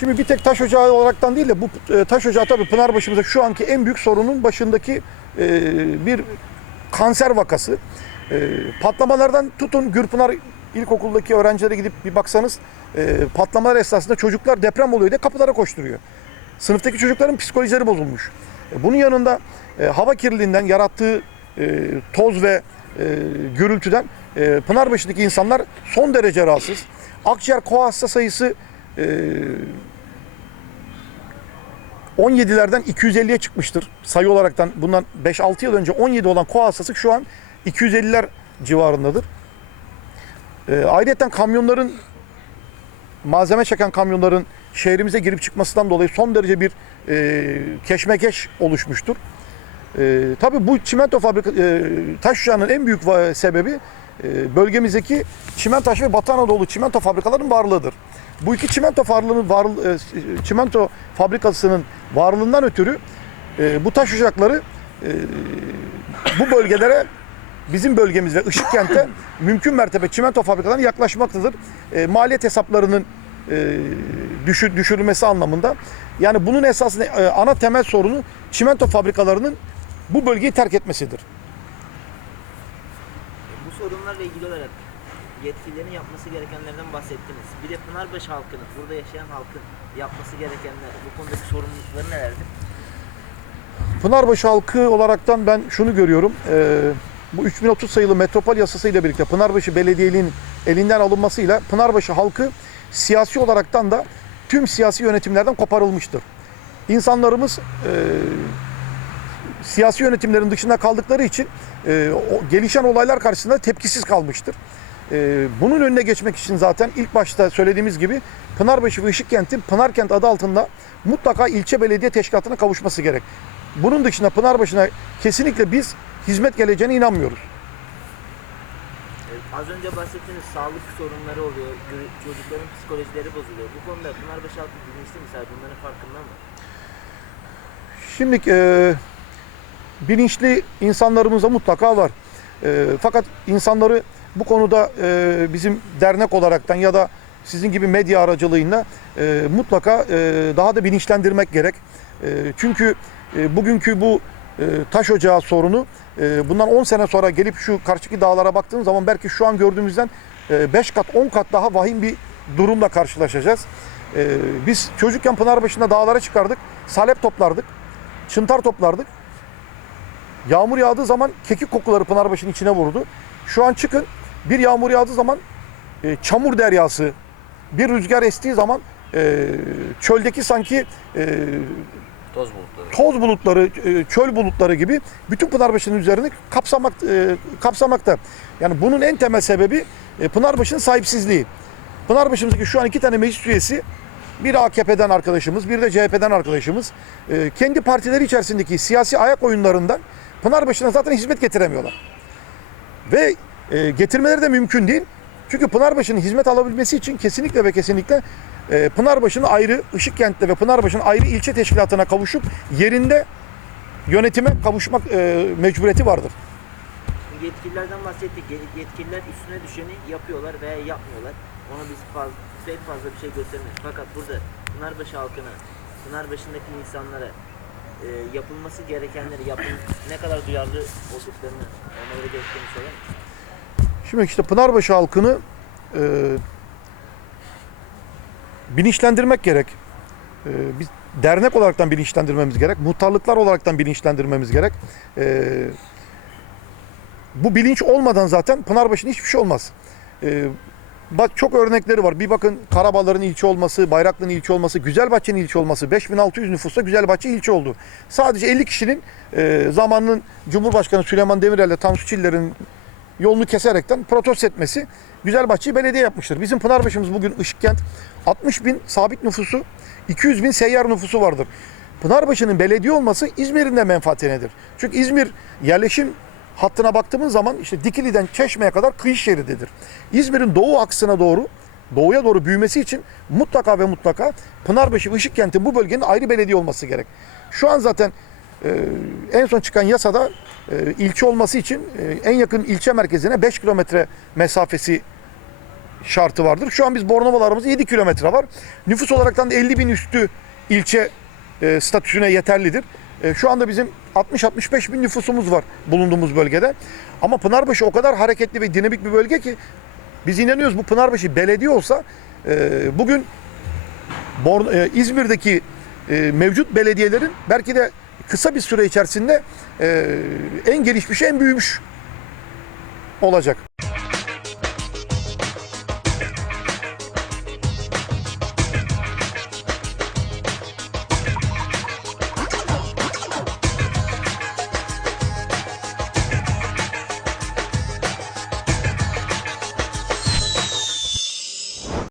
Şimdi bir tek taş ocağı olaraktan değil de bu e, taş ocağı tabii Pınarbaşı'mızda şu anki en büyük sorunun başındaki e, bir kanser vakası. E, patlamalardan tutun Gürpınar İlkokulu'ndaki öğrencilere gidip bir baksanız e, patlamalar esnasında çocuklar deprem oluyor diye kapılara koşturuyor. Sınıftaki çocukların psikolojileri bozulmuş. Bunun yanında hava kirliliğinden yarattığı toz ve gürültüden e, Pınarbaşı'ndaki insanlar son derece rahatsız. Akciğer koa hasta sayısı 17'lerden 250'ye çıkmıştır sayı olaraktan. Bundan 5-6 yıl önce 17 olan koa hastası şu an 250'ler civarındadır. E, ayrıca kamyonların malzeme çeken kamyonların şehrimize girip çıkmasından dolayı son derece bir e, keşmekeş oluşmuştur. E, tabii bu çimento fabrika e, taş ocağının en büyük sebebi bölgemizdeki Çimentaş ve Batı Anadolu çimento fabrikalarının varlığıdır. Bu iki çimento varlığının var, e, çimento fabrikasının varlığından ötürü e, bu taş ocakları e, bu bölgelere bizim bölgemiz ve Işıkkent'e mümkün mertebe çimento fabrikalarına yaklaşmaktadır. Maliyet hesaplarının düşür, düşürülmesi anlamında. Yani bunun esasında ana temel sorunu çimento fabrikalarının bu bölgeyi terk etmesidir. Sorunlarla ilgili olarak yetkililerin yapması gerekenlerden bahsettiniz. Bir de Pınarbaşı halkının, burada yaşayan halkın yapması gerekenler, bu konudaki sorumlulukları nelerdir? Pınarbaşı halkı olaraktan ben şunu görüyorum. E, bu 3030 sayılı metropol yasası ile birlikte Pınarbaşı Belediye'nin elinden alınmasıyla Pınarbaşı halkı siyasi olaraktan da tüm siyasi yönetimlerden koparılmıştır. İnsanlarımız e, siyasi yönetimlerin dışında kaldıkları için e, o gelişen olaylar karşısında tepkisiz kalmıştır. E, bunun önüne geçmek için zaten ilk başta söylediğimiz gibi Pınarbaşı ve Işıkkent'in Pınarkent adı altında mutlaka ilçe belediye teşkilatına kavuşması gerek. Bunun dışında Pınarbaşı'na kesinlikle biz hizmet geleceğine inanmıyoruz. Az önce bahsettiğiniz sağlık sorunları oluyor, çocukların psikolojileri bozuluyor. Bu konuda Pınarbaşı halkı bilinçli mi? Bunların farkında mı? Şimdi e, bilinçli insanlarımız da mutlaka var. E, fakat insanları bu konuda e, bizim dernek olaraktan ya da sizin gibi medya aracılığıyla e, mutlaka e, daha da bilinçlendirmek gerek. E, çünkü e, bugünkü bu e, taş ocağı sorunu e, bundan 10 sene sonra gelip şu karşıki dağlara baktığınız zaman belki şu an gördüğümüzden 5 kat 10 kat daha vahim bir durumla karşılaşacağız. E, biz çocukken Pınarbaşı'nda dağlara çıkardık, salep toplardık çıntar toplardık. Yağmur yağdığı zaman kekik kokuları Pınarbaşı'nın içine vurdu. Şu an çıkın bir yağmur yağdığı zaman e, çamur deryası, bir rüzgar estiği zaman e, çöldeki sanki e, Toz bulutları. toz bulutları, e, çöl bulutları gibi bütün Pınarbaşı'nın üzerini kapsamak, e, kapsamakta. Yani bunun en temel sebebi e, Pınarbaşı'nın sahipsizliği. Pınarbaşı'mızdaki şu an iki tane meclis üyesi, bir AKP'den arkadaşımız, bir de CHP'den arkadaşımız, e, kendi partileri içerisindeki siyasi ayak oyunlarından Pınarbaşı'na zaten hizmet getiremiyorlar. Ve e, getirmeleri de mümkün değil. Çünkü Pınarbaşı'nın hizmet alabilmesi için kesinlikle ve kesinlikle e, Pınarbaşı'nın ayrı, Işıkkent'te ve Pınarbaşı'nın ayrı ilçe teşkilatına kavuşup yerinde yönetime kavuşmak e, mecburiyeti vardır. Yetkililerden bahsettik. Ye- Yetkililer üstüne düşeni yapıyorlar veya yapmıyorlar. Ona biz fazla, fazla bir şey göstermiyoruz. Fakat burada Pınarbaşı halkına, Pınarbaşı'ndaki insanlara e, yapılması gerekenleri yapın, ne kadar duyarlı olduklarını, onlara gerektiğini söyler? Şimdi işte Pınarbaşı halkını e, bilinçlendirmek gerek. E, biz dernek olaraktan bilinçlendirmemiz gerek. Muhtarlıklar olaraktan bilinçlendirmemiz gerek. E, bu bilinç olmadan zaten Pınarbaşı'nın hiçbir şey olmaz. E, bak çok örnekleri var. Bir bakın Karabalar'ın ilçe olması, Bayraklı'nın ilçe olması, Güzelbahçe'nin ilçe olması. 5600 nüfusla Güzelbahçe ilçe oldu. Sadece 50 kişinin e, zamanının Cumhurbaşkanı Süleyman Demirel ile Tansu Çiller'in yolunu keserekten protesto etmesi Güzelbahçe'yi belediye yapmıştır. Bizim Pınarbaşı'mız bugün Işıkkent 60 bin sabit nüfusu, 200 bin seyyar nüfusu vardır. Pınarbaşı'nın belediye olması İzmir'in de menfaatenedir. Çünkü İzmir yerleşim hattına baktığımız zaman işte Dikili'den Çeşme'ye kadar kıyı şerididir. İzmir'in doğu aksına doğru doğuya doğru büyümesi için mutlaka ve mutlaka Pınarbaşı Işıkkent'in bu bölgenin ayrı belediye olması gerek. Şu an zaten e, en son çıkan yasada e, ilçe olması için e, en yakın ilçe merkezine 5 kilometre mesafesi şartı vardır. Şu an biz Bornovalarımız 7 kilometre var. Nüfus olaraktan da 50 bin üstü ilçe e, statüsüne yeterlidir. E, şu anda bizim 60-65 bin nüfusumuz var bulunduğumuz bölgede. Ama Pınarbaşı o kadar hareketli ve dinamik bir bölge ki biz inanıyoruz bu Pınarbaşı belediye olsa e, bugün e, İzmir'deki mevcut belediyelerin belki de kısa bir süre içerisinde en gelişmiş, en büyümüş olacak.